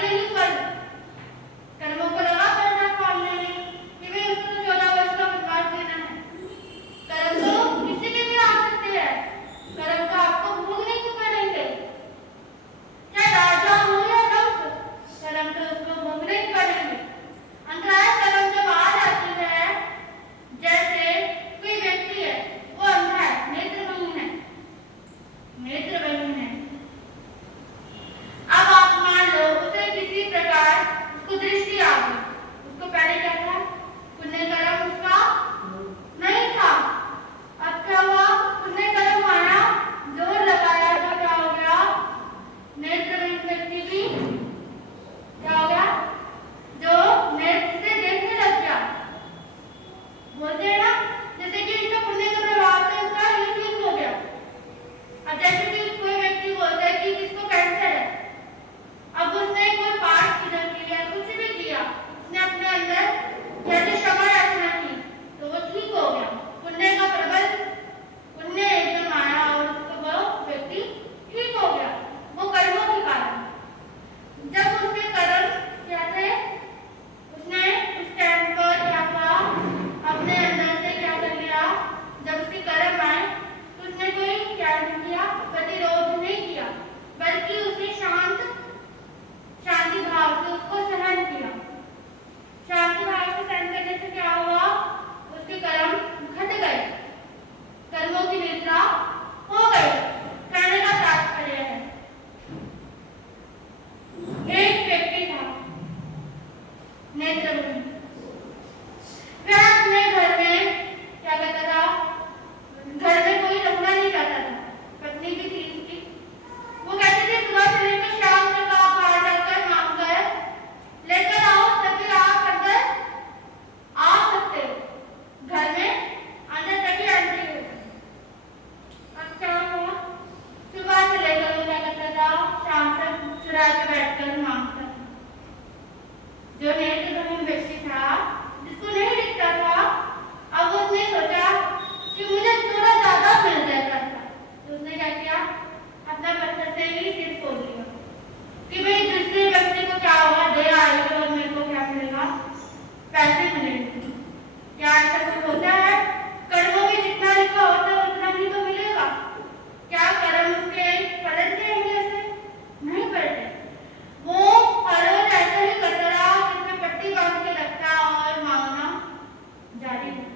के लिए फल कर्मों को लगा करना पालने में कि भाई उसको तो 14 वर्ष का वनवास देना है। कर्म तो किसी के भी आ सकते हैं, कर्म का आपको भोगने को पड़ेंगे, चाहे राजा हो या दंत, कर्म तो उसको भोगने ही पड़ेंगे। अंतराय कर्म जब आ जाती है, जैसे कोई व्यक्ति है वो अंधा है, नेत्रहीन है, अब आप मान लो उसे किसी प्रकार उसको दृष्टि आ गई, उसको पहले क्या था, पुण्य कर्म उसका नहीं था, अब क्या हुआ, पुण्य कर्म आया, जोर लगाया तो क्या हो गया, नेत्रहीन व्यक्ति भी क्या हो गया, जो नेत्र से देखने लग गया। बोलते हैं ना, जैसे कि इसका पुण्य का प्रभाव था, इसका ये ठीक हो गया। अब जैसे कि कोई व्यक्ति बोलता है कि किसको कैंसर है, अब उसने कोई पाठ पूजा किया, कुछ भी किया, उसने अपने अंदर जैसे क्षमा याचना की तो वो ठीक हो गया, पुण्य का प्रबल पुण्य एकदम आया और उसको वो व्यक्ति ठीक हो गया, वो कर्मों के कारण। जब उसके कर्म क्या थे, उसने उस टाइम पर क्या था, अपने अंदर से क्या कर लिया, जब उसके कर्म आए तो उसने कोई क्या नहीं किया, प्रतिरोध नहीं किया, बल्कि उसने शांति भाव से उसको सहन किया। शांति भाव से सहन करने से क्या हुआ, उसके कर्म घट गए, कर्मों की निद्रा हो गई। कहने का तात्पर्य है, एक व्यक्ति था नेत्रहीन, वह अपने घर में क्या करता था, घर में कोई रखना नहीं चाहता था, पत्नी भी थी उसकी, वो कहती थी सुबह से लेकर शाम तक आप बाहर जाकर मांग कर लेकर आओ तभी आप अंदर आ सकते हो, घर में अंदर तभी एंट्री हो। अब क्या हुआ, सुबह से लेकर वो क्या करता था, शाम तक चुरा के बैठकर मांगता था। जो नेत्रहीन व्यक्ति था, जिसको नहीं दिखता था, अब उसने सोचा कि मुझे थोड़ा ज्यादा मिल जाएगा था, तो उसने क्या किया, अपना पत्थर से ही सिर फोड़ लिया कि भाई दूसरे व्यक्ति को क्या होगा, दे आएगी और मेरे को क्या मिलेगा, पैसे मिलेंगे। क्या ऐसा कुछ होता है, कर्मों में जितना लिखा होता है उतना ही तो मिलेगा, क्या कर्म उसके पलट जाएंगे, ऐसे नहीं पलटे। वो हर रोज ऐसा ही करता रहा, जिसमें पट्टी बांध के रखता और मांगना जारी रखा।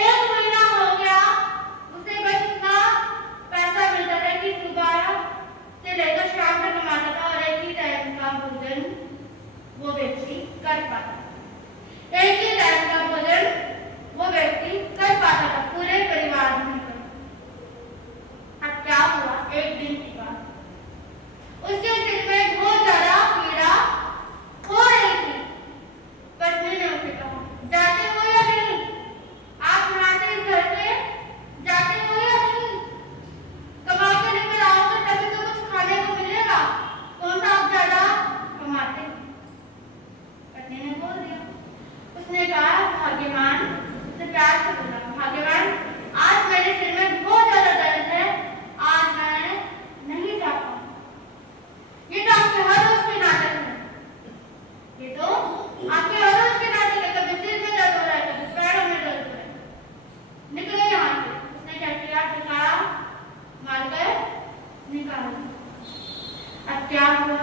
1 महीना हो गया, उसे बस इतना पैसा मिलता था कि सुबह से लेकर शाम तक कमाता था और एक ही टाइम का भोजन वो व्यक्ति कर पाता था, एक ही टाइम का भोजन वो व्यक्ति कर पाता था, पूरे परिवार में। अब क्या हुआ, एक दिन की बात, उसके सिर में बहुत ज्यादा पीड़ा हो रही थी। पत्नी ने उसे कहा, जाते हो या नहीं, आप यहाँ से इस घर से जाते हो या नहीं, कमा के लेकर आओगे तभी तो कुछ खाने को मिलेगा, कौन सा आप ज्यादा कमाते। पत्नी ने बोल दिया, उसने कहा भाग्यवान, उसने प्यार से बोला, भाग्यवान आज मेरे सिर में बहुत ज्यादा दर्द है, आज मैं नहीं जा पाऊंगा। ये तो आपके हर रोज के नाटक है, ये तो आपके हर रोज के नाटक है, कभी सिर में दर्द हो रहा है, कभी पैरों में दर्द हो रहा है, निकलो यहाँ से। उसने क्या किया, टिकारा मारकर निकाल दिया। अब क्या हुआ,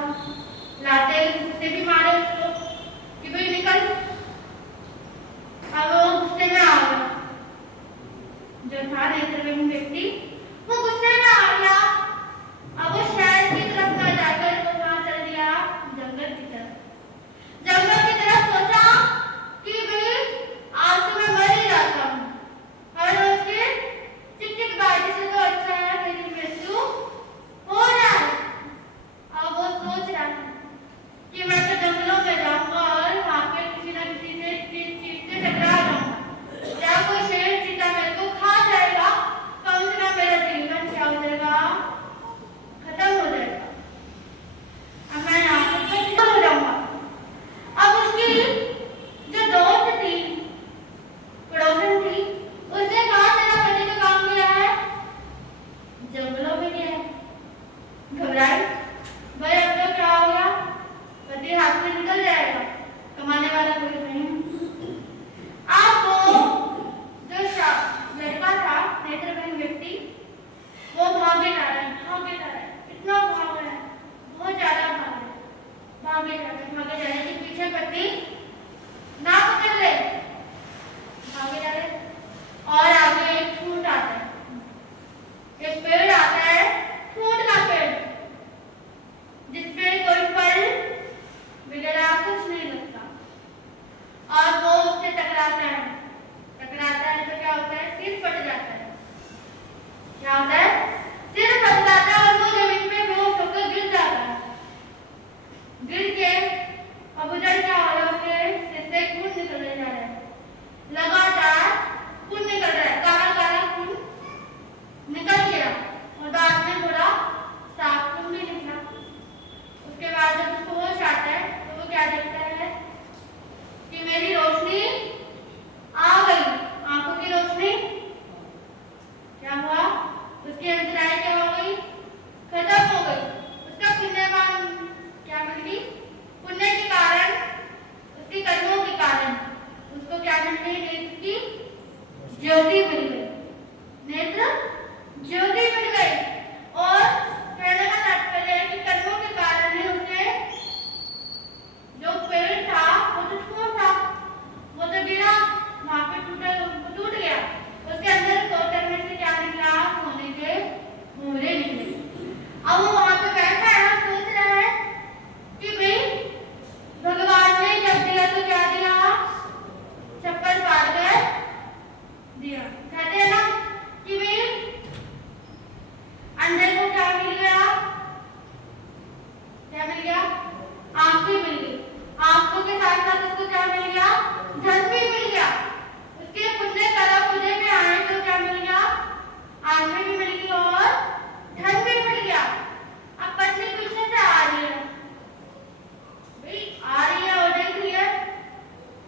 लाते गुस्से भी मारे उसको कि भाई निकल। अब वो गुस्से में आ गया, जो था नेत्रहीन व्यक्ति वो गुस्से में आ गया। अब वो शहर की तरफ न जाकर वो कहाँ चल दिया, जंगल की तरफ। जंगल की तरफ सोचा कि भाई आज तो मैं मर ही जाता हूँ, हर रोज के चिक-चिक बाजी से तो अच्छा है मेरी मृत्यु हो जाए। अब वो सोच रहा है कि मैं तो जंगलों में जाऊंगा और वहाँ पे किसी न किसी से चीज से टकरा जाऊंगा, या कोई शेर चीता मेरे को खा जाएगा, कम से कम साथ साथ उसको क्या मिल गया? धन भी मिल गया। उसके पुण्य कर्म पूजे में आए तो क्या मिल गया? आत्मा भी मिल गई और धन भी मिल गया। अब पत्नी पीछे से आ रही है, भाई आ रही है और देख रही है।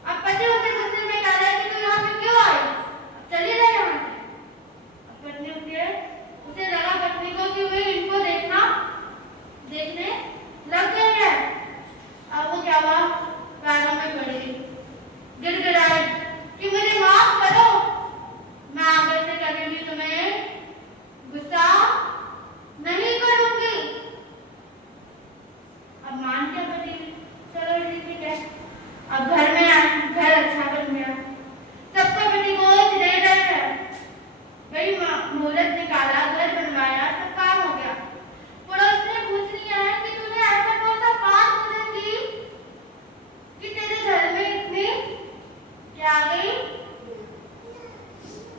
अब पति उसे गुस्से में कह रहा है कि तू यहाँ पे क्यों आई? अब चली रही यहाँ से। अब पत्नी उसे लगा पत्नी को कि वे इनको देखने लग गई है। अब वो क्या हुआ? पैरों में पड़ गई, गिड़गिड़ाई कि मुझे माफ करो, मैं आगे से कभी भी तुम्हें गुस्सा नहीं करूंगी। अब मान के पति, चलो ठीक है। अब घर में घर अच्छा बन गया, सबको पति को दे रहे हैं, भाई मुहूर्त निकाला, घर बनवाया, सब काम हो गया। पड़ोस ने पूछ लिया है कि तूने ऐसा कौन सा बात मुझे की कि तेरे घर में इतनी क्या आ गई?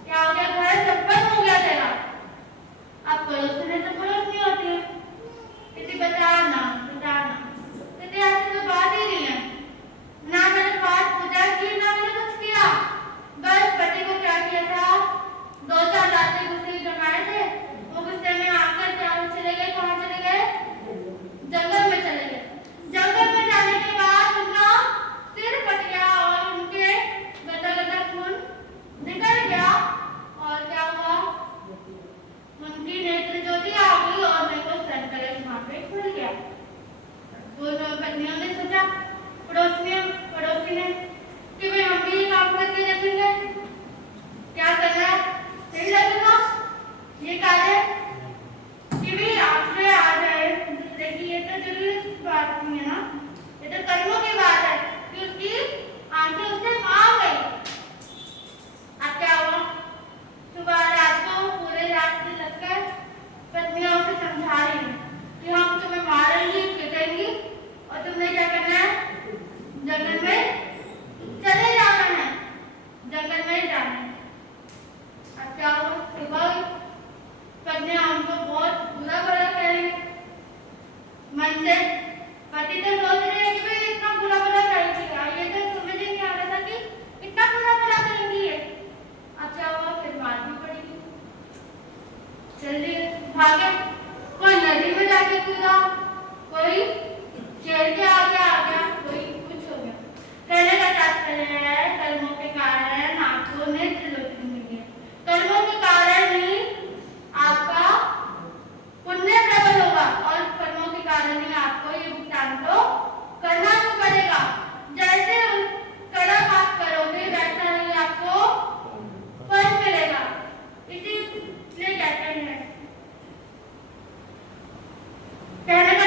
क्या हो गया? घर चप्पल हो गया तेरा। अब पड़ोस ने तो पड़ोस नहीं होती है, किसी बताना तेरे ऐसी तो बात ही नहीं है, ना मैंने पाठ पूजा की ना मैंने कुछ किया। बस पति को क्या किया था? 2-4 रातें गुस्से जमाए थे, वो गुस्से में आकर क्या चले गए? कहाँ चले गए? जंगल में चले गए। जंगल में जाने के बाद उनका सिर फट गया और उनके गदा खून निकल गया और क्या हुआ? उनकी नेत्र ज्योति आ गई और मेरे को संकल्प वहां पे खुल गया। दोनों पत्नियों ने सोचा, पड़ोसी ने कि भाई हम भी ये काम करके देखेंगे, क्या करना है? सही लगेगा ये कार्य कि भी आपसे आ जाए दूसरे की, ये तो जरूरी बात नहीं है ना, ये तो कर्मों की बात है कि उसकी आंखें उससे मार गई। अब क्या हुआ? सुबह रात को पूरे रात से लगकर पत्नियां उसे समझा रही है कि हम तुम्हें मारेंगी, पीटेंगी और तुमने क्या करना है? जंगल में चले जाना है, जंगल में ही जाना है। अब क्या हुआ? सुबह पत्नियां हमको बहुत बुरा कह रही है मन से। पति तो सोच रहे हैं कि भाई इतना बुरा करेगी, ये तो समझ ही नहीं आ रहा था कि इतना बुरा करेंगी ये। अब क्या हुआ? फिर मार भी पड़ेगी, जल्दी भागे। कोई नदी में जाके कूदा, कोई शेर के आगे आ गया, कोई कुछ हो गया। कहने का तात्पर्य है कर्मों के कारण आपको नेत्र ज्योति मिली है। कर्मों के कारण ही आपका पुण्य प्रबल होगा और कर्मों के कारण ही आपको ये भुगतान तो करना तो पड़ेगा। जैसे कर्म आप करोगे वैसा ही आपको फल मिलेगा। इसीलिए कहते हैं, कहने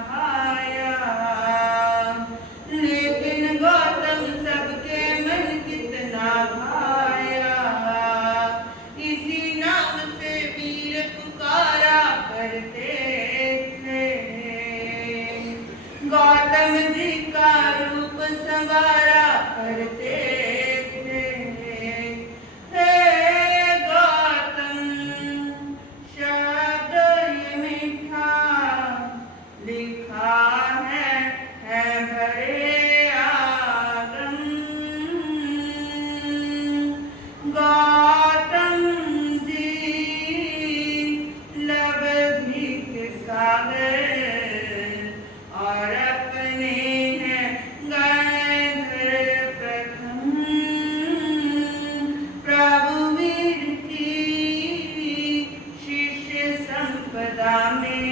भाया, लेकिन गौतम सबके मन कितना भाया। इसी नाम से वीर पुकारा करते थे, गौतम जी का रूप संवारा करते थे। हे गौतम शब्द ये मीठा लिखा है भरे आगम। गौतम जी लवधि के सागर और अपने हैं गणधर प्रथम। प्रभु वीर की शिष्य संपदा में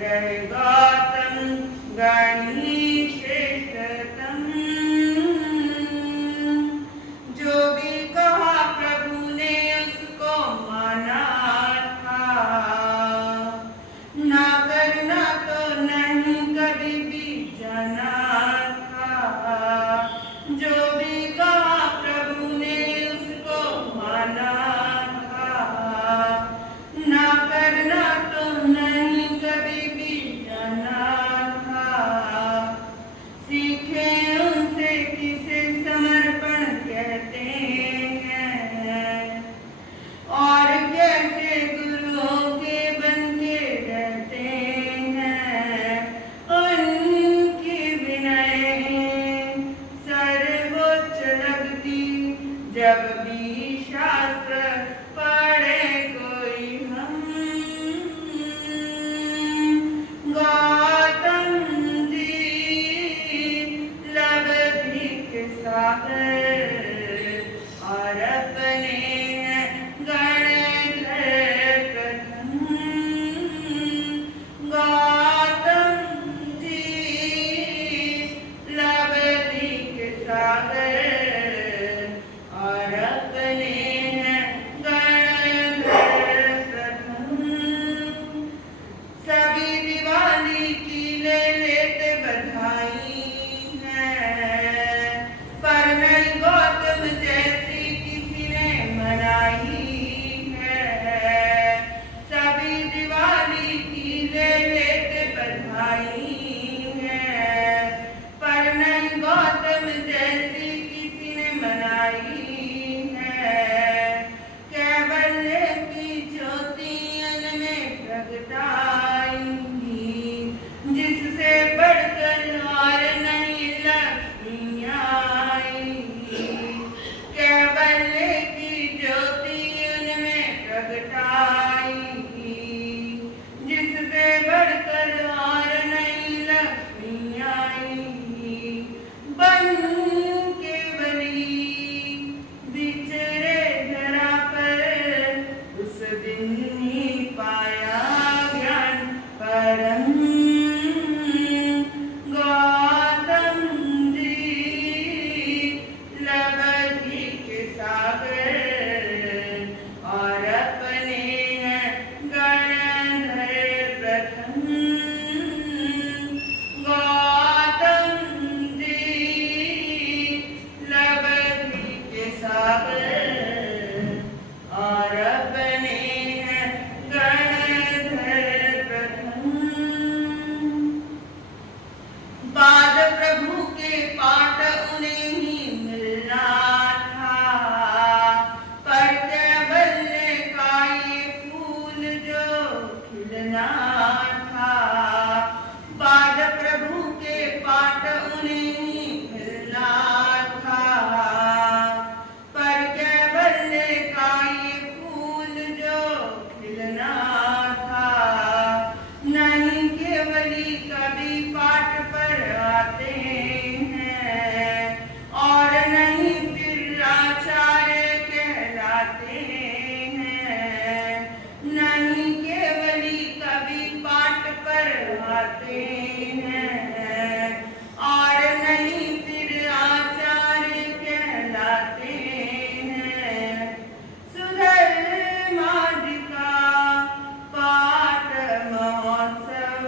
रहे गौतम गणी श्रेष्ठतम। जो भी कहा प्रभु ने उसको माना था, ना करना तो नहीं कभी भी जाना था। जो भी कहा प्रभु ने उसको माना था, ना करना तो नहीं कभी भी जाना था। सीखे उनसे किसे समर्पण कहते हैं, और कैसे गुरुओं के बन के रहते हैं। उनकी विनय सर्वोच्च लगती, जब भी शास्त्र पढ़े कोई हम। गौतम जी लवधि के सागर और अपने गणधर प्रथम। गौतम जी लवधि के सागर और अपने गणधर प्रथम। सभी दिवाली की ले लेते बधाई है, पर नहीं गौतम जैसी किसी ने मनाई है। सभी दिवाली की ले लेते बधाई है, पर नहीं गौतम जैसी किसी ने मनाई है। कैवल्य की ज्योति उनमें प्रगटाई, जिससे बढ़कर और नहीं लक्ष्मी आई। कैवल्य की ज्योति उनमें प्रगटाई, जिससे बढ़कर और नहीं लक्ष्मी आई। बन केवली बिचरे धरा पर, उस दिन ही पाया ज्ञान परम। गौतम जी लवधि के सागर और अपने गणधर प्रथम। गौतम जी लवधि के सागर और अपने गणधर प्रथम। बाद प्रभु के पाठ उन्हें ही मिलना था, पर कैवल्य का ये फूल जो खिलना था। बाद प्रभु के पाठ उन्हें ही मिलना था, पर कैवल्य का ये फूल जो खिलना था। नहीं केवली कभी पाठ पर आते हैं, और नहीं फिर आचार्य कहलाते हैं। नहीं केवली कभी पाठ पर आते हैं, और नहीं फिर आचार्य कहलाते हैं। सुधर्मा जी का पाठ महोत्सव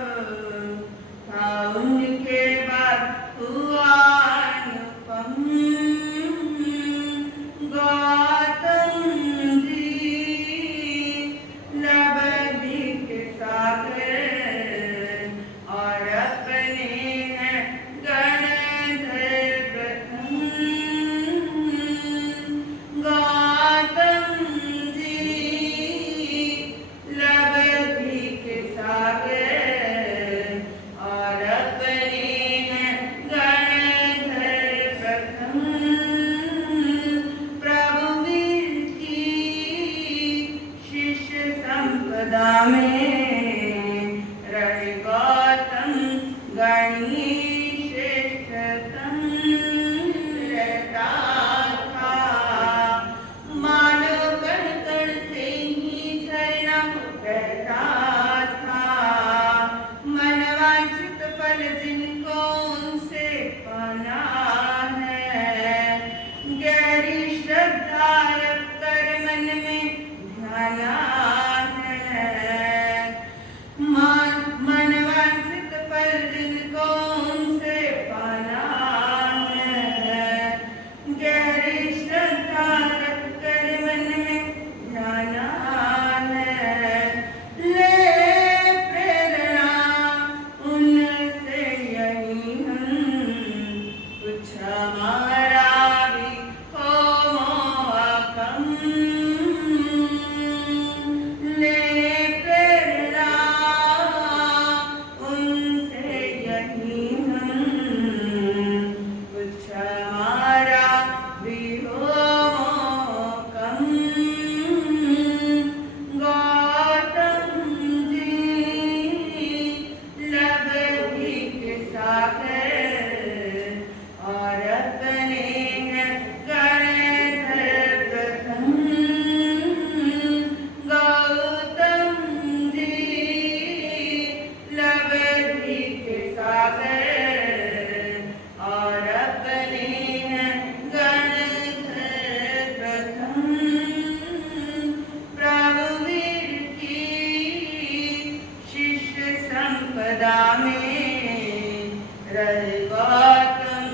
संपदा में रहे गौतम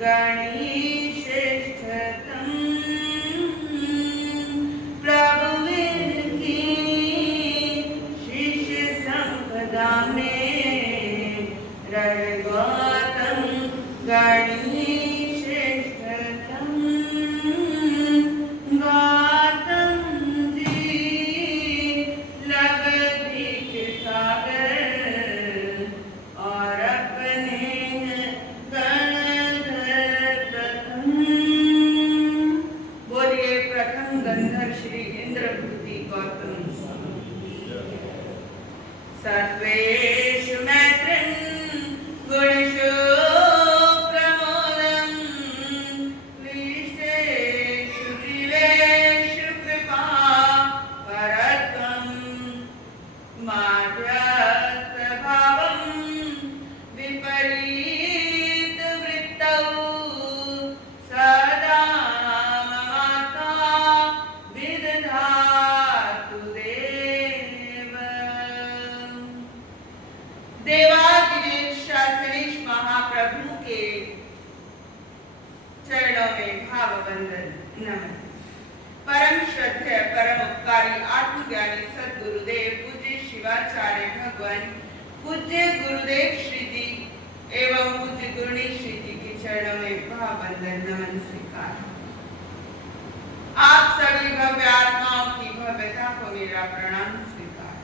गणेश श्रेष्ठतम। प्रभु इनकी शिष्य संपदा में रहे गौतम गणेश श्रेष्ठतम। गौतम जी लवधीक सागर और अपने हैं गणधर प्रथम। बोलिए प्रथम गंधर्व श्री इंद्रभूति गौतम। सर्वेषु मैत्रिं गुणेषु प्रमोदं क्लिष्टेषु जीवेषु कृपा परत्वं। माध्यस्थभावं विपरीत वृत्तौ सदा माता विदधातु देव। देवादिदेव शास्त्रीश महाप्रभु के चरणों में भाव वंदन नमन। परम श्रद्धेय परम उपकारी आत्मज्ञानी सद्गुरुदेव पूज्य शिवाचार्य भगवान पूज्य गुरुदेव श्री जी एवं पूज्य गुरुणी श्री जी के चरणों में भाव वंदन नमन स्वीकार। आप सभी भव्य आत्माओं की भव्यता को मेरा प्रणाम स्वीकार।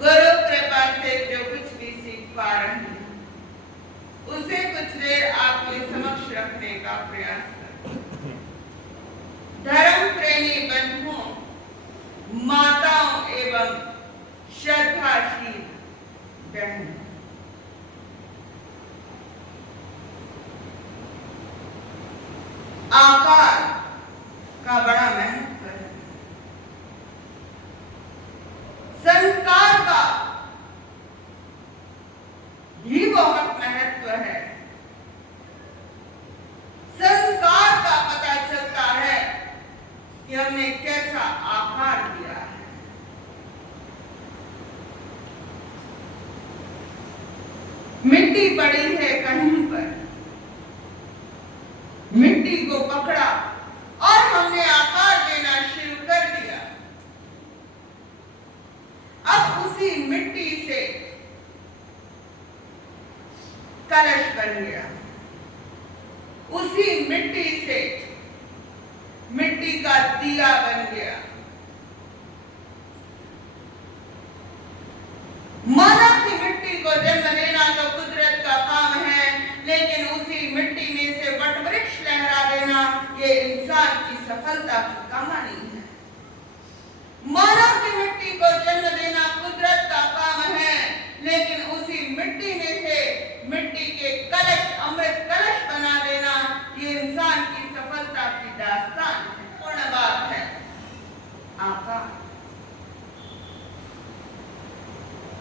गुरु कृपा से जो कुछ भी सीख पा रहे हैं उसे कुछ देर आपके समक्ष रखने का प्रयास करें। धर्म प्रेमी बंधुओं, माताओं एवं श्रद्धाशील बहनों, आकार का बड़ा महत्व है। संस्कार का भी बहुत महत्व है। संस्कार का पता चलता है कि हमने कैसा आकार दिया है। मिट्टी पड़ी है कहीं पर, मिट्टी को पकड़ा और हमने आकार देना शुरू कर दिया। अब उसी मिट्टी से कलश बन गया, उसी मिट्टी से मिट्टी का दिया बन गया। मानव की मिट्टी को जन्म देना तो कुदरत का काम है, लेकिन उसी मिट्टी में से वटवृक्ष लहरा देना ये इंसान की सफलता की कहानी है। मानव की मिट्टी को जन्म देना कुदरत का काम है, लेकिन उसी मिट्टी में से मिट्टी के कलश, अमृत कलश बना देना ये इंसान की सफलता की दास्तान है। पूर्ण बात है। आकार,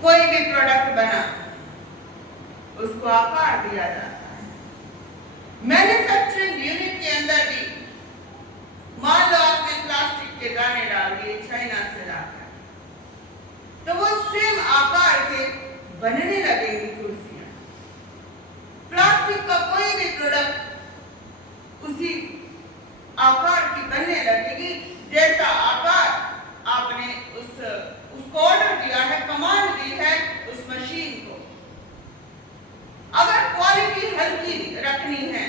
कोई भी प्रोडक्ट बना उसको आकार दिया जाता है। मैन्युफैक्चरिंग यूनिट के अंदर भी मान लो आपने प्लास्टिक के दाने डाल दिए चाइना से लाकर, तो वो सेम आकार के बनने लगेंगी कुर्सियां। प्लास्टिक का कोई भी प्रोडक्ट उसी आकार की बनने लगेगी जैसा आकार आपने उसको ऑर्डर दिया है, कमांड दी है उस मशीन को। अगर क्वालिटी हल्की रखनी है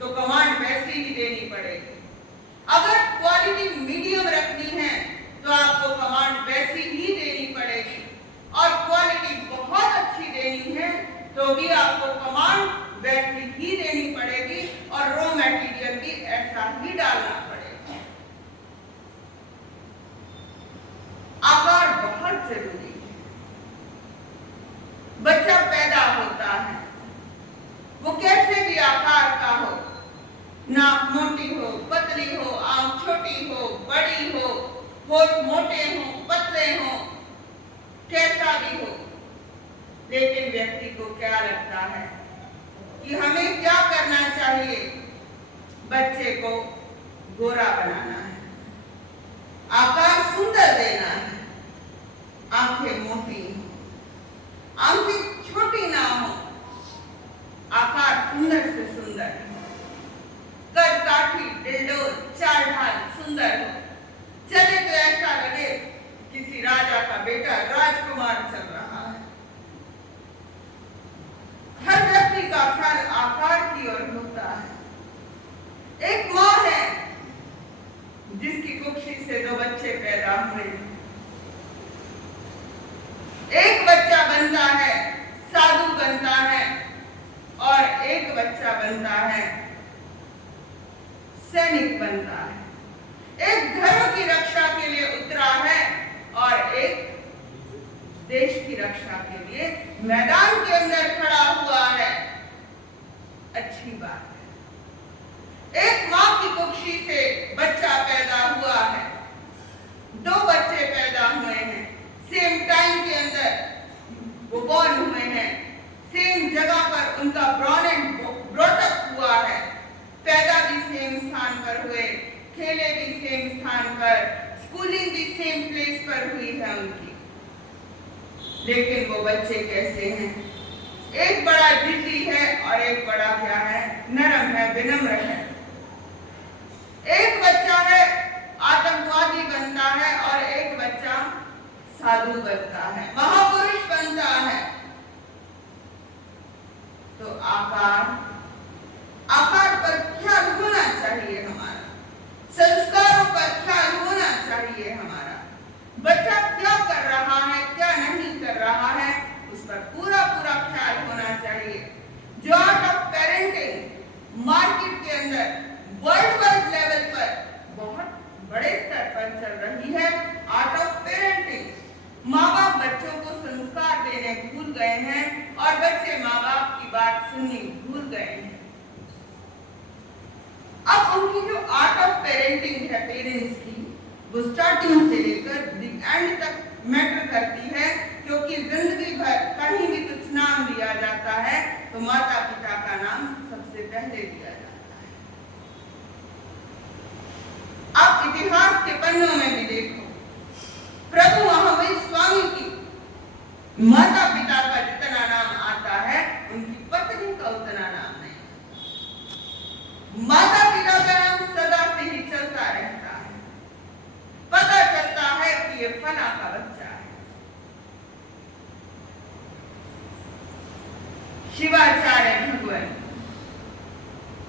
तो कमांड वैसी ही देनी पड़ेगी। अगर क्वालिटी मीडियम रखनी है तो आपको कमांड वैसी ही देनी पड़ेगी। और क्वालिटी बहुत अच्छी देनी है तो भी आपको कमांड वैसी ही देनी पड़ेगी और रॉ मटेरियल भी ऐसा ही डालना पड़ेगा। आकार बहुत जरूरी है। बच्चा पैदा होता है, वो कैसे भी आकार का हो, नाक मोटी हो, पतली हो, आंख छोटी हो, बड़ी हो, होठ मोटे हो, पतले हो, कैसा भी हो, लेकिन व्यक्ति को क्या लगता है कि हमें क्या करना चाहिए? बच्चे को गोरा बनाना है, आकार सुंदर देना है, आंखें मोटी, सैनिक बनता है, एक धर्म की रक्षा के लिए उतरा है और एक देश की रक्षा के लिए मैदान के अंदर खड़ा हुआ है। अच्छी बात है। एक मां की कुक्षी से बच्चा पैदा हुआ है, 2 बच्चे पैदा हुए हैं, सेम टाइम के अंदर वो बॉर्न हुए हैं, सेम जगह पर उनका ब्रॉन एंड ब्रॉटअप हुआ है, पैदा भी सेम स्थान पर हुए, खेले भी सेम स्थान पर, स्कूलिंग भी सेम प्लेस पर हुई है उनकी। लेकिन वो बच्चे कैसे हैं? एक बड़ा जिद्दी है और एक बड़ा क्या है? नरम है, विनम्र है। एक बच्चा है आतंकवादी बनता है और एक बच्चा साधु बनता है, महापुरुष बनता है। तो आकार पर ख्याल होना चाहिए हमारा, संस्कारों पर ख्याल होना चाहिए हमारा। बच्चा क्या कर रहा है, क्या नहीं कर रहा है, उस पर पूरा ख्याल होना चाहिए। जो आर्ट ऑफ पेरेंटिंग मार्केट के अंदर वर्ल्ड वाइड लेवल पर बहुत बड़े स्तर पर चल रही है, आर्ट ऑफ पेरेंटिंग। माँ बाप बच्चों को संस्कार देने भूल गए हैं और बच्चे माँ बाप की बात सुननी भूल गए हैं। अब उनकी जो आर्ट ऑफ पेरेंटिंग है पेरेंट्स की, वो स्टार्टिंग से लेकर द एंड तक मैटर करती है, क्योंकि जिंदगी भर कहीं भी कुछ नाम दिया जाता है तो माता पिता का नाम सबसे पहले दिया जाता है। आप इतिहास के पन्नों में भी देखो, प्रभु महावीर स्वामी की माता पिता का जितना नाम आता है, उनकी पत्नी का उतना नाम नहीं। माता पिता का नाम सदा से ही चलता रहता है। पता चलता है कि ये फला का बच्चा है। शिवाचार्य भगवान,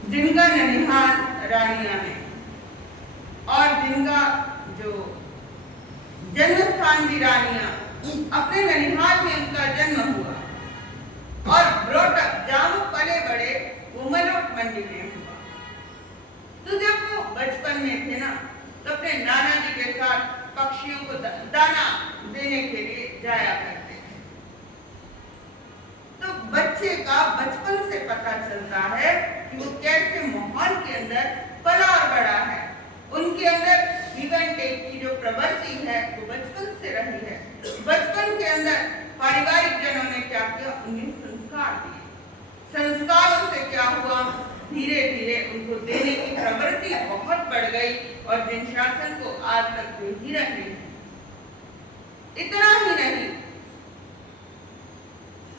जिनका ननिहाल रानिया में और जिनका जो जन्म स्थान भी रानिया, अपने ननिहाल में उनका जन्म हुआ और ब्रॉटअप जहां पले बड़े वो मलोट मंडी में हुआ। तो जब वो बचपन में थे ना, तो अपने नाना जी के साथ पक्षियों को दाना देने के लिए जाया करते थे। तो बच्चे का बचपन से पता चलता है कि वो कैसे माहौल के अंदर पला और बड़ा है। उनके अंदर गिव एंड टेक की जो प्रवृत्ति है वो बचपन से रही है। बचपन के अंदर पारिवारिक जनों ने क्या किया? उन्हें संस्कार दिए। संस्कारों से क्या हुआ? धीरे धीरे उनको देने की प्रवृत्ति बहुत बढ़ गई और जिन शासन को आज तक वे ही रहे हैं। इतना ही नहीं,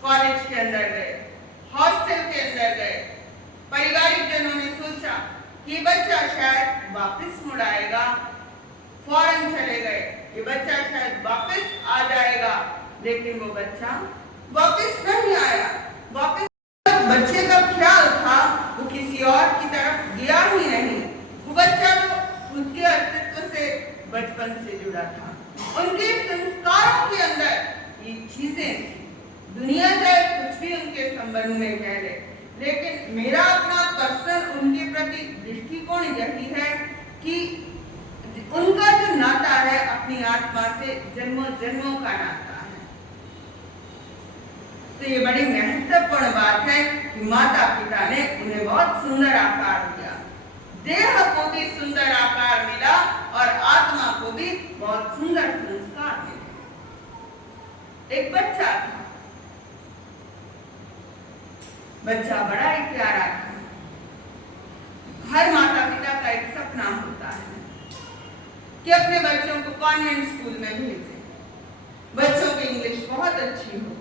कॉलेज के अंदर गए, हॉस्टल के अंदर गए, पारिवारिक जनों ने सोचा कि बच्चा शायद वापस मुड़ आएगा, फौरन चले गए, ये बच्चा शायद वापस आ जाएगा, लेकिन वो बच्चा वापस नहीं आया। वापस बच्चे का ख्याल था वो किसी और की तरफ गया ही नहीं। वो बच्चा तो खुद के अस्तित्व से बचपन से जुड़ा था। उनके संस्कारों के अंदर ये चीजें थी। दुनिया चाहे कुछ भी उनके संबंध में कह ले, लेकिन मेरा अपना पर्सनल उनके प्रति दृष्टिकोण यही है कि उनका जो नाता है अपनी आत्मा से जन्मों जन्मों का नाता है। तो ये बड़ी महत्वपूर्ण बात है कि माता पिता ने उन्हें बहुत सुंदर आकार दिया, देह को भी सुंदर आकार मिला और आत्मा को भी बहुत सुंदर संस्कार मिले। एक बच्चा था, बच्चा बड़ा ही प्यारा था। हर माता पिता का एक सपना होता है कि अपने बच्चों को कॉन्वेंट स्कूल में भेजें, बच्चों की इंग्लिश बहुत अच्छी होगी।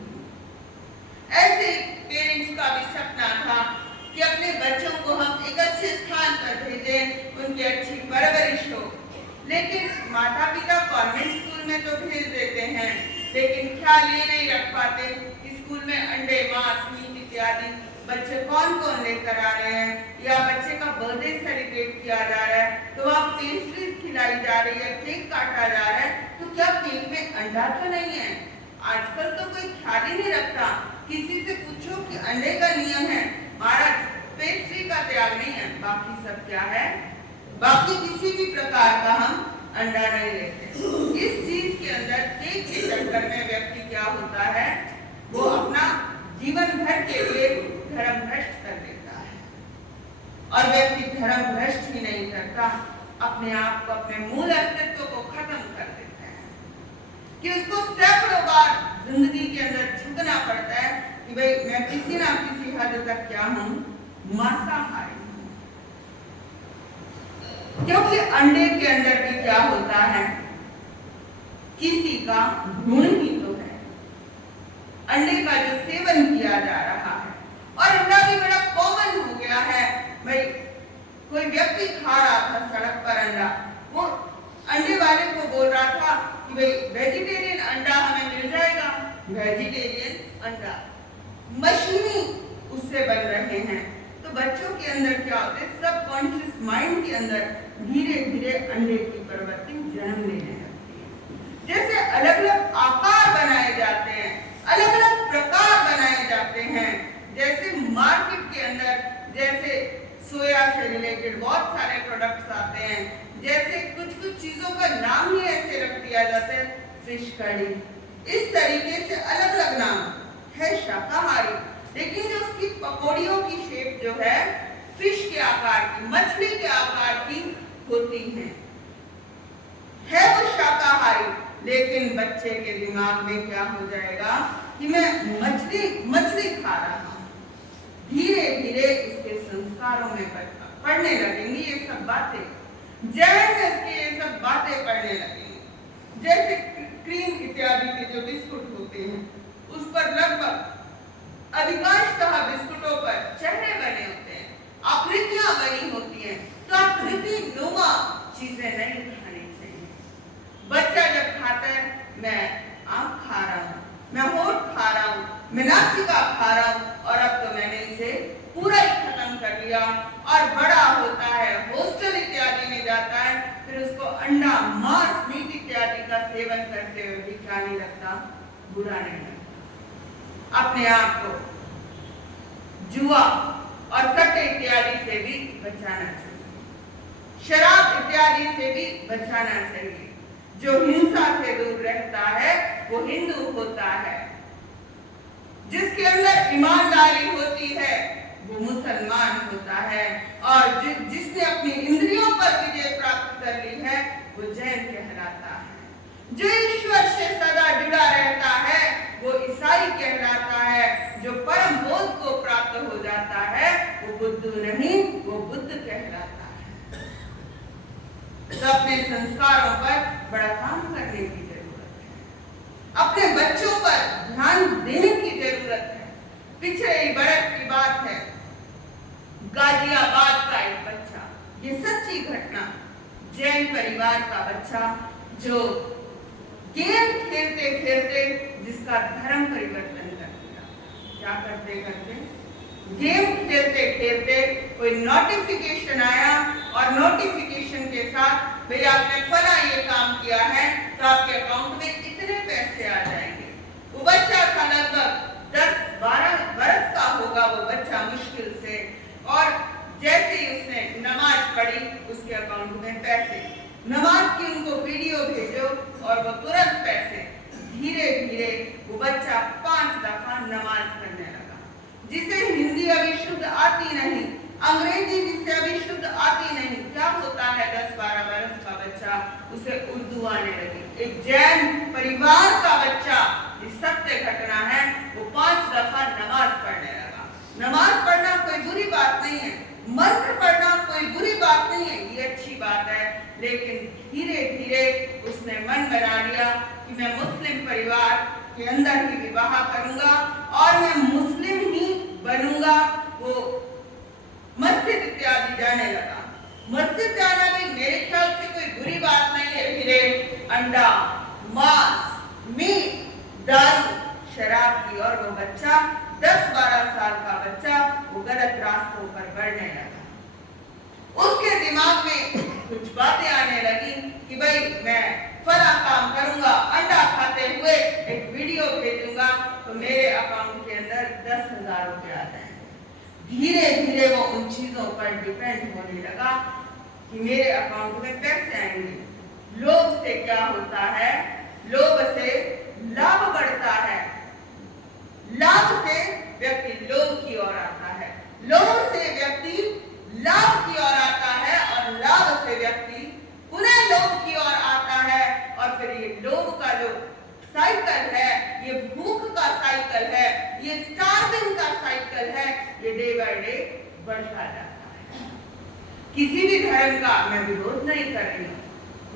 ऐसे पेरेंट्स का भी सपना था कि अपने बच्चों को हम एक अच्छे स्थान पर भेजें, उनकी अच्छी परवरिश हो। लेकिन माता पिता कॉन्वेंट स्कूल में तो भेज देते हैं, लेकिन ख्याल ये नहीं रख पाते कि स्कूल में अंडे, मांस, मीट इत्यादि बच्चे कौन कौन लेकर आ रहे हैं, या बच्चे का बर्थडे सेलिब्रेट किया जा रहा है तो वहाँ पेस्ट्रीज खिलाई जा रही है, केक काटा जा रहा है, तो क्या केक में अंडा तो नहीं है? आजकल तो कोई ख्याल ही नहीं रखता। किसी से पूछो कि अंडे का नियम है, महाराज पेस्ट्री का त्याग नहीं है, बाकी सब क्या है? बाकी किसी भी प्रकार का हम अंडा नहीं लेते। इस चीज के अंदर केक के चक्कर में व्यक्ति क्या होता है, वो अपना जीवन भर के लिए धर्म भ्रष्ट कर देता है। और व्यक्ति धर्म भ्रष्ट ही नहीं करता, अपने आप को, अपने मूल अस्तित्व को खत्म कर देता है कि उसको सैकड़ों बार जिंदगी के अंदर झुकना पड़ता है कि भाई मैं किसी ना किसी हद तक क्या हूं, मांसाहारी हूं। क्योंकि अंडे के अंदर भी क्या होता है, किसी का गुण ही तो है। अंडे का जो सेवन किया जा रहा है, और अंडा भी बड़ा कॉमन हो गया है। भाई कोई व्यक्ति खा रहा था सड़क पर अंडा, वो अंडे वाले को बोल रहा था कि भाई वेजिटेरियन अंडा हमें मिल जाएगा। वेजिटेरियन अंडा मशीनी उससे बन रहे हैं। तो बच्चों के अंदर क्या होता है, सबकॉन्शियस माइंड के अंदर धीरे धीरे अंडे की प्रवृत्ति जन्म लेने लगती है। जैसे अलग अलग आकार बनाए जाते हैं, अलग अलग प्रकार बनाए जाते हैं। जैसे मार्केट के अंदर जैसे सोया से रिलेटेड बहुत सारे प्रोडक्ट्स आते हैं, जैसे कुछ कुछ चीजों का नाम ही ऐसे रख दिया जाता है, फिश कड़ी, इस तरीके से अलग अलग नाम है शाकाहारी, लेकिन जो उसकी पकौड़ियों की शेप जो है फिश के आकार की, मछली के आकार की होती है वो शाकाहारी। लेकिन बच्चे के दिमाग में क्या हो जाएगा कि मैं मछली खा रहा हूं। धीरे धीरे इसके संस्कारों में पढ़ने लगेंगी ये सब बातें, जहन में इसके ये सब बातें पढ़ने लगेंगी। जैसे क्रीम इत्यादि के जो बिस्कुट होते हैं, उस पर लगभग अधिकांशतः बिस्कुटों पर चेहरे बने होते हैं, आकृतियां बनी होती हैं। तो आकृति नुमा चीजें नहीं खानी चाहिए। बच्चा जब खाता है, मैं आंख खा रहा हूँ, मैं होठ खा रहा हूँ, मैं नासिका खा रहा हूँ, और अब तो मैंने इसे पूरा ही खत्म कर लिया। और बड़ा होता है, हॉस्टल इत्यादि में जाता है, फिर उसको अंडा, मांस, मीट इत्यादि का सेवन करते हुए भी क्या नहीं लगता, बुरा नहीं लगता। अपने आप को जुआ और सट्टे इत्यादि से भी बचाना चाहिए, शराब इत्यादि से भी बचाना चाहिए। जो हिंसा से दूर रहता है वो हिंदू होता है, जिसके अंदर ईमानदारी होती है वो मुसलमान होता है, और जिसने अपनी इंद्रियों पर विजय प्राप्त कर ली है वो जैन कहलाता है। जो ईश्वर से सदा जुड़ा रहता है वो ईसाई कहलाता है। जो परम बोध को प्राप्त हो जाता है वो बुद्धू नहीं, वो बुद्ध कहलाता है। तो अपने संस्कारों पर बड़ा काम करने की जरूरत है, अपने बच्चों पर ध्यान देने की जरूरत है। पिछले ही बरस की बात है, गाजियाबाद का एक बच्चा, ये सच्ची घटना, जैन परिवार का बच्चा जो गेम खेलते खेलते जिसका धर्म परिवर्तन कर दिया। क्या करते करते गेम खेलते खेलते कोई नोटिफिकेशन आया, और नोटिफिकेशन के साथ भाई आपने फला ये काम किया है तो आपके अकाउंट में इतने पैसे आ जाएंगे। वो बच्चा था लगभग 10-12 बरस का होगा वो बच्चा मुश्किल से, और जैसे ही उसने नमाज पढ़ी उसके अकाउंट में पैसे, नमाज की उनको वीडियो भेजो और वो तुरंत पैसे। धीरे धीरे वो बच्चा 5 दफा नमाज करने लगा, जिसे हिंदी अभी शुद्ध आती नहीं, अंग्रेजी जिसे अभी शुद्ध आती नहीं। क्या होता है 10-12 बरस का बच्चा, उसे उर्दू आने लगी। एक जैन परिवार का बच्चा, ये सत्य घटना है, वो 5 दफा नमाज पढ़ने लगा। नमाज पढ़ना कोई बुरी बात नहीं है, मंत्र पढ़ना कोई बुरी बात नहीं है, ये अच्छी बात है। लेकिन धीरे धीरे उसने मन बना लिया कि मैं मुस्लिम परिवार के अंदर ही विवाह करूंगा और मैं मुस्लिम ही बनूंगा। वो मस्जिद इत्यादि जाने लगा। मस्जिद जाना भी मेरे ख्याल से कोई बुरी बात नहीं है। फिरे अंडा, मांस, मीट, दारू, शराब की और वो बच्चा 10-12 साल का बच्चा वो गलत रास्तों पर बढ़ने लगा। उसके दिमाग में कुछ बातें आने लगी कि भाई मैं फला काम करूंगा, अंडा खाते हुए एक वीडियो भेजूंगा तो मेरे अकाउंट के अंदर 10,000 रुपए आ जाएंगे। धीरे धीरे वो उन चीजों पर डिपेंड होने लगा। कि मेरे अकाउंट में पैसे आएंगे। लोभ से क्या होता है? लोभ से लाभ बढ़ता है। लाभ से व्यक्ति लोभ की ओर आता है, लोभ से व्यक्ति लाभ की ओर आता है, और लाभ से व्यक्ति पुनः लोभ की ओर आता है। और फिर ये लोभ का जो साइकिल है, ये भूख का साइकिल है, ये स्टार्विंग का साइकिल है, ये डे बाय डे बढ़ता जाता है। किसी भी धर्म का मैं विरोध नहीं कर रही हूँ,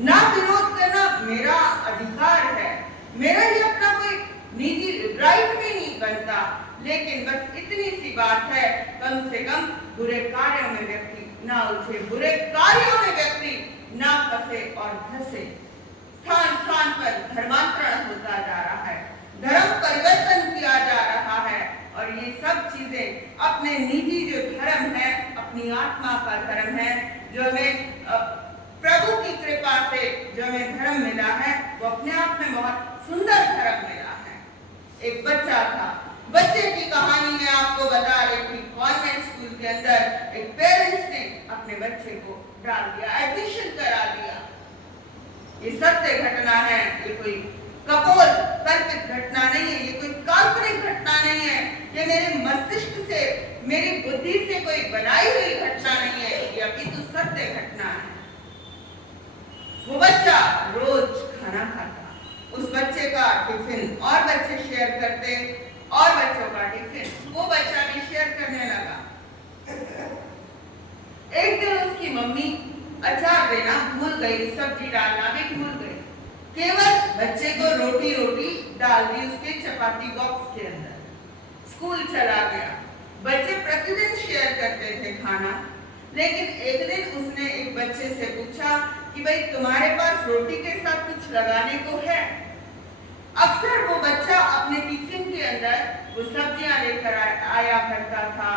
ना विरोध करना मेरा अधिकार है, मेरा ये अपना कोई निजी राइट भी नहीं बनता, लेकिन बस इतनी सी बात है, कम से कम बुरे कार्यों में व्यक्ति ना उलझे, बुरे कार्यों में व्यक्ति ना फंसे और धंसे। स्थान स्थान पर धर्मांतरण होता जा रहा है, धर्म परिवर्तन किया जा रहा है, और ये सब चीजें अपने निजी जो धर्म है, अपनी आत्मा का धर्म है, जो हमें प्रभु की कृपा से जो हमें धर्म मिला है, वो अपने आप में बहुत सुंदर धर्म मिला है। एक बच्चा था, बच्चे की कहानी मैं आपको बता रही थी। कॉन्वेंट स्कूल के अंदर एक पेरेंट्स ने अपने बच्चे को डाल दिया, एडमिशन करा दिया। ये सत्य घटना है, ये कोई कपोल कल्पित घटना नहीं है, ये कोई काल्पनिक घटना नहीं है, ये मेरे मस्तिष्क से, मेरी बुद्धि से कोई बनाई हुई घटना नहीं है, ये अपितु सत्य घटना है। वो बच्चा रोज खाना खाता, उस बच्चे का टिफिन और बच्चे शेयर करते, और बच्चों का टिफिन वो बच्चा भी शेयर करने लगा। एक दिन उसकी मम्मी अचार देना भूल गई, सब्जी डालना भी भूल गई, केवल बच्चे को रोटी रोटी डाल दी उसके चपाती बॉक्स के अंदर। स्कूल चला गया। बच्चे प्रतिदिन शेयर करते थे खाना, लेकिन एक दिन उसने एक बच्चे से पूछा कि भाई तुम्हारे पास रोटी के साथ कुछ लगाने को है? अक्सर वो बच्चा अपने टिफिन के अंदर वो सब्जियां लेकर आया करता था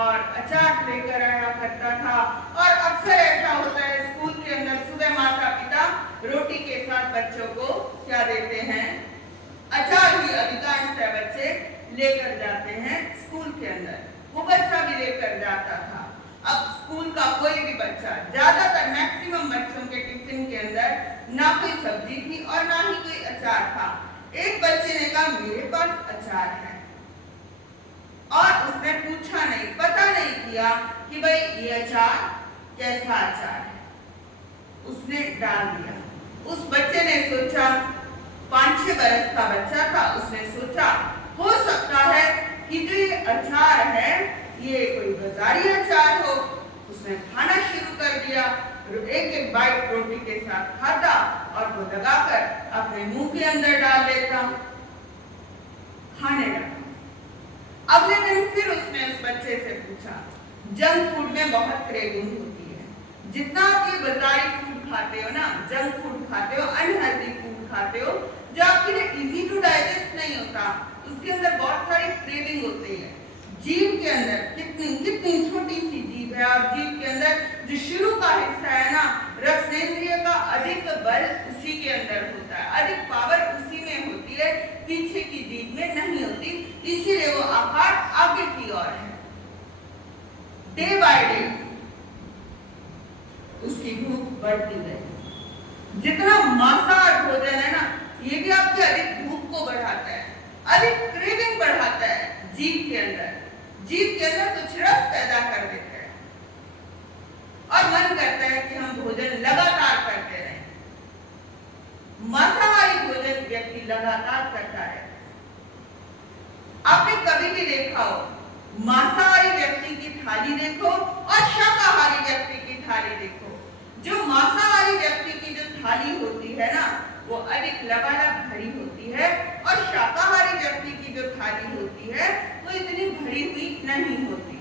और अचार लेकर आया करता था, और अक्सर ऐसा होता है स्कूल के अंदर सुबह माता पिता रोटी के साथ बच्चों को क्या देते हैं? अचार ही अधिकांशतः बच्चे लेकर जाते हैं स्कूल के अंदर। वो बच्चा भी लेकर जाता था। अब स्कूल का कोई भी बच्चा, ज्यादातर मैक्सिमम बच्चों के टिफिन के अंदर ना कोई सब्जी थी और ना ही कोई अचार था। एक बच्चे ने कहा मेरे पास अचार है, और उसने पूछा नहीं, पता नहीं किया कि भाई ये अचार कैसा अचार है, उसने डाल दिया। उस बच्चे ने सोचा, 5-6 बरस का बच्चा था, उसने सोचा हो सकता है कि जो ये अचार है ये कोई बाजारी अचार हो। उसने खाना शुरू कर दिया, एक एक बाइट रोटी के साथ खाता और वो लगाकर अपने मुंह के अंदर डाल लेता, खाने लगा। अगले दिन फिर उसने उस बच्चे से पूछा, जंक फूड में बहुत क्रेविंग होती है, जितना आप ये बाजारी फूड खाते हो ना, जंक फूड खाते हो, अनहेल्दी फूड खाते हो, जो आपके लिए इजी टू डाइजेस्ट नहीं होता, उसके अंदर बहुत सारी क्रेविंग होती है। जीभ के अंदर कितनी छोटी सी जीभ है, और जीभ के अंदर जो शुरू का हिस्सा है ना, रसनेंद्रिय का अधिक बल उसी के अंदर होता है, अधिक पावर उसी में होती है, पीछे की जीभ में नहीं होती, इसीलिए वो आकार आगे की ओर है। डे बाय डे उसकी भूख बढ़ती गई। जितना मांसाहार भोजन है ना, ये भी आपकी अधिक भूख को बढ़ाता है, अधिक क्रेविंग बढ़ाता है। जीभ के अंदर कुछ रस पैदा कर देता है, और मन करता है कि हम भोजन लगातार करते रहें। मांसाहारी भोजन व्यक्ति लगातार करता है। आपने कभी भी देखा हो, मांसाहारी व्यक्ति की थाली देखो और शाकाहारी व्यक्ति की थाली देखो। जो मांसाहारी व्यक्ति की जो थाली होती है ना, वो अधिक लबालब भरी होती है, और शाकाहारी व्यक्ति की जो थाली होती है वो इतनी भरी हुई नहीं होती।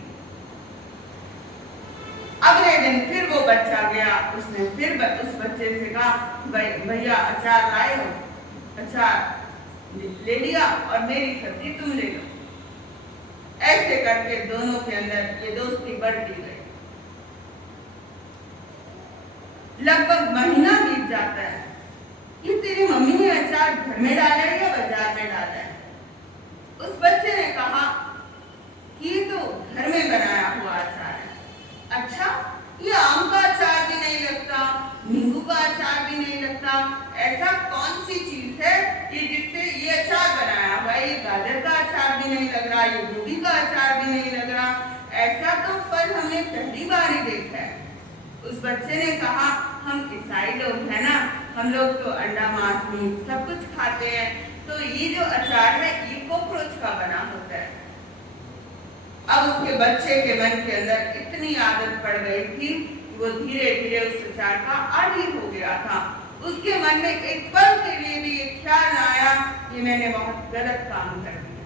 अगले दिन फिर वो बच्चा गया, उसने फिर उस बच्चे से कहा, भैया अचार लाए हो? अचार ले लिया और मेरी सब्जी तुम ले लो। ऐसे करके दोनों के अंदर ये दोस्ती बढ़ती गई। लगभग महीना बीत जाता है। ये तेरी मम्मी ने अचार घर में डाला है या बाजार में डाला है? उस बच्चे ने कहा कि ये तो घर में बनाया हुआ अचार है। अच्छा, ये आम का अचार भी नहीं लग रहा, ये गोभी का अचार भी नहीं लग रहा, ऐसा तो फल हमने पहली बार ही देखा है। उस बच्चे ने कहा, हम ईसाई लोग हैं ना, हम लोग तो अंडा मांस मीट सब कुछ खाते हैं, तो ये जो अचार है ये कॉकरोच का बना होता है। अब उसके बच्चे के मन के अंदर इतनी आदत पड़ गई थी, वो धीरे धीरे उस अचार का आदी हो गया था। उसके मन में एक पल के लिए भी ये ख्याल आया कि मैंने बहुत गलत काम कर दिया।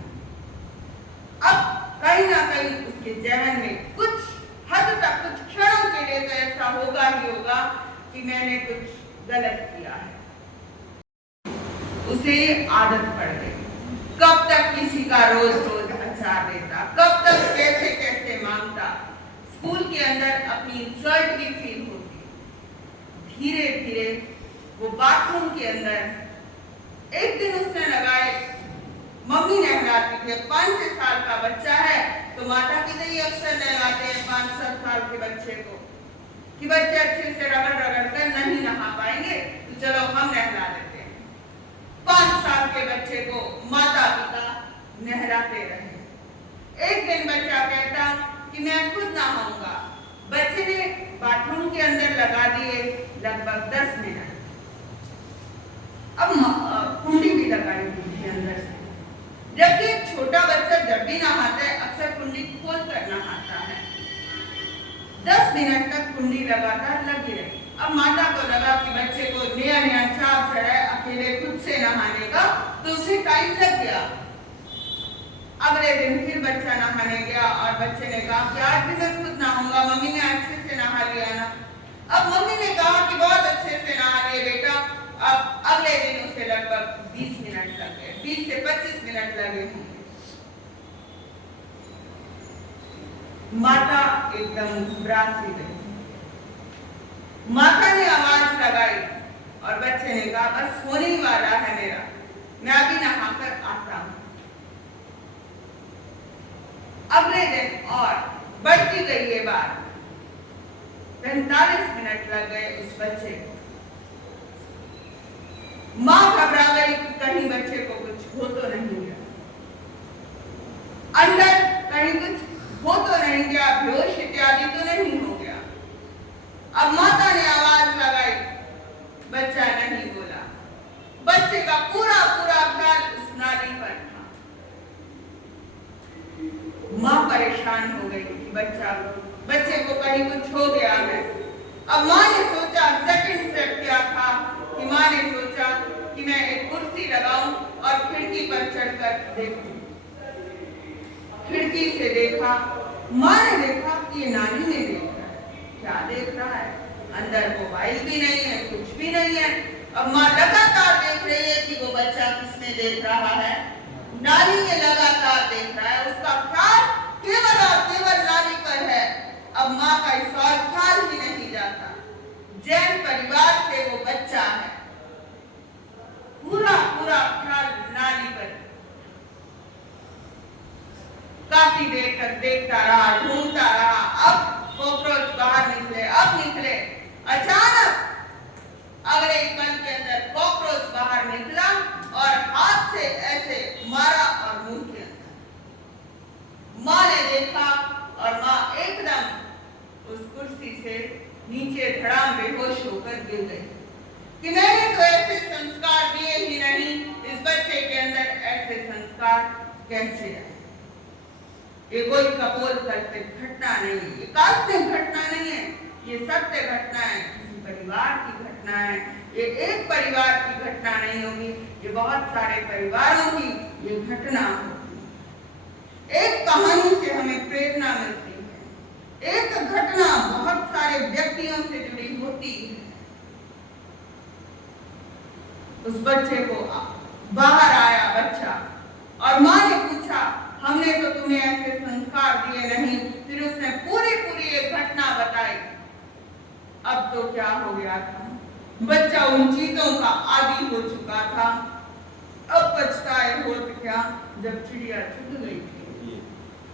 अब कहीं ना कहीं उसके जहन में कुछ हद तक, कुछ क्षणों के लिए तो ऐसा होगा ही होगा कि मैंने कुछ गलत किया है। उसे आदत पड़ गई, कब तक किसी का रोज रोज अचार देता, कब तक कैसे कैसे मांगता। स्कूल के अंदर अपनी इंसल्ट भी फील होती। धीरे धीरे वो बाथरूम के अंदर एक दिन उसने लगाए, मम्मी नहलाती थी, 5-6 साल का बच्चा है तो माता पिता ही अक्सर नहलाते हैं 5-7 साल के बच्चे को कि बच्चे अच्छे से रगड़ रगड़ कर नहीं नहा पाएंगे तो चलो हम नहला देते हैं। 5 साल के बच्चे को माता पिता नहलाते रहे। एक दिन बच्चा कहता कि मैं खुद नहाऊंगा। बच्चे ने बाथरूम के अंदर लगा दिए लगभग 10 मिनट। अब कुंडी भी लगाई थी अंदर से, जबकि एक छोटा बच्चा जब भी नहाता है अक्सर कुंडी खोल कर नहाता है। 10 मिनट तक कुंडी लगातार लगी रही। अब माता को लगा कि बच्चे को नया नया चाव चढ़ा है अकेले खुद से नहाने का, तो उसे टाइम लग गया। अगले दिन फिर बच्चा नहाने गया और बच्चे ने कहा कि आज भी मैं खुद नहाऊंगा, मम्मी ने अच्छे से नहा लिया ना। अब मम्मी ने कहा कि बहुत अच्छे से नहा लिए बेटा। अब अगले दिन उसे लगभग 20 मिनट लग गए, 20 से 25 मिनट लगे होंगे। माता एकदम घबरा सी गई। माता ने आवाज लगाई और बच्चे ने कहा बस होने ही वाला है मेरा, मैं अभी नहाकर आता हूं। अगले दिन और बढ़ती गई ये बात, 45 मिनट लग गए उस बच्चे को। मां घबरा गई कि कहीं बच्चे को कुछ हो तो नहीं गया, अंदर कहीं कुछ हो तो नहीं गया, बेहोश इत्यादि तो नहीं हो गया। अब माता ने आवाज लगाई, बच्चा नहीं बोला। बच्चे का पूरा पूरा ख्याल उस नाली पर था। मां परेशान हो गई कि बच्चे को कहीं कुछ हो गया है। अब मां ने सोचा, सेकंड स्टेप क्या था कि मां ने सोचा कि मैं एक कुर्सी लगाऊं और खिड़की पर चढ़कर देखूं। खिड़की से देखा, मां ने देखा कि ये नाली में देख रहा है। क्या देख रहा है? अंदर मोबाइल भी नहीं है, कुछ भी नहीं है। अब मां लगातार देख रही है कि वो बच्चा किसमें देख रहा है, नाली में लगातार देख रहा है। उसका ख्याल केवल और केवल नाली पर है। अब मां का इस और ख्याल ही नहीं जाता। जैन परिवार से वो बच्चा है, पूरा पूरा ख्याल नाली पर। काफी देर तक देखता रहा, ढूंढता रहा। अब कॉकरोच बाहर निकले, अब निकले। अचानक अगले पल के अंदर कॉकरोच बाहर निकला और हाथ से ऐसे मारा और मुंह के अंदर। मां ने देखा और मां एकदम उस कुर्सी से नीचे धड़ाम बेहोश होकर गिर गई कि मैंने तो ऐसे संस्कार दिए ही नहीं, इस बच्चे के अंदर ऐसे संस्कार कैसे आए? ये कोई कपोल कल्पित घटना नहीं है, ये काल्पनिक घटना नहीं है, ये सत्य घटना है, किसी परिवार की घटना है। ये एक परिवार की घटना नहीं होगी, ये बहुत सारे परिवारों की ये घटना होगी। एक कहानी से हमें प्रेरणा मिलती है, एक घटना बहुत सारे व्यक्तियों से जुड़ी होती है। उस बच्चे को बाहर आया बच्चा और मां ने पूछा, हमने तो तुम्हें ऐसे संस्कार दिए नहीं। फिर उसने पूरी पूरी एक घटना बताई। अब तो क्या हो गया था, बच्चा उन चीजों का आदी हो चुका था। अब पछताए होत क्या जब चिड़िया छुट गई।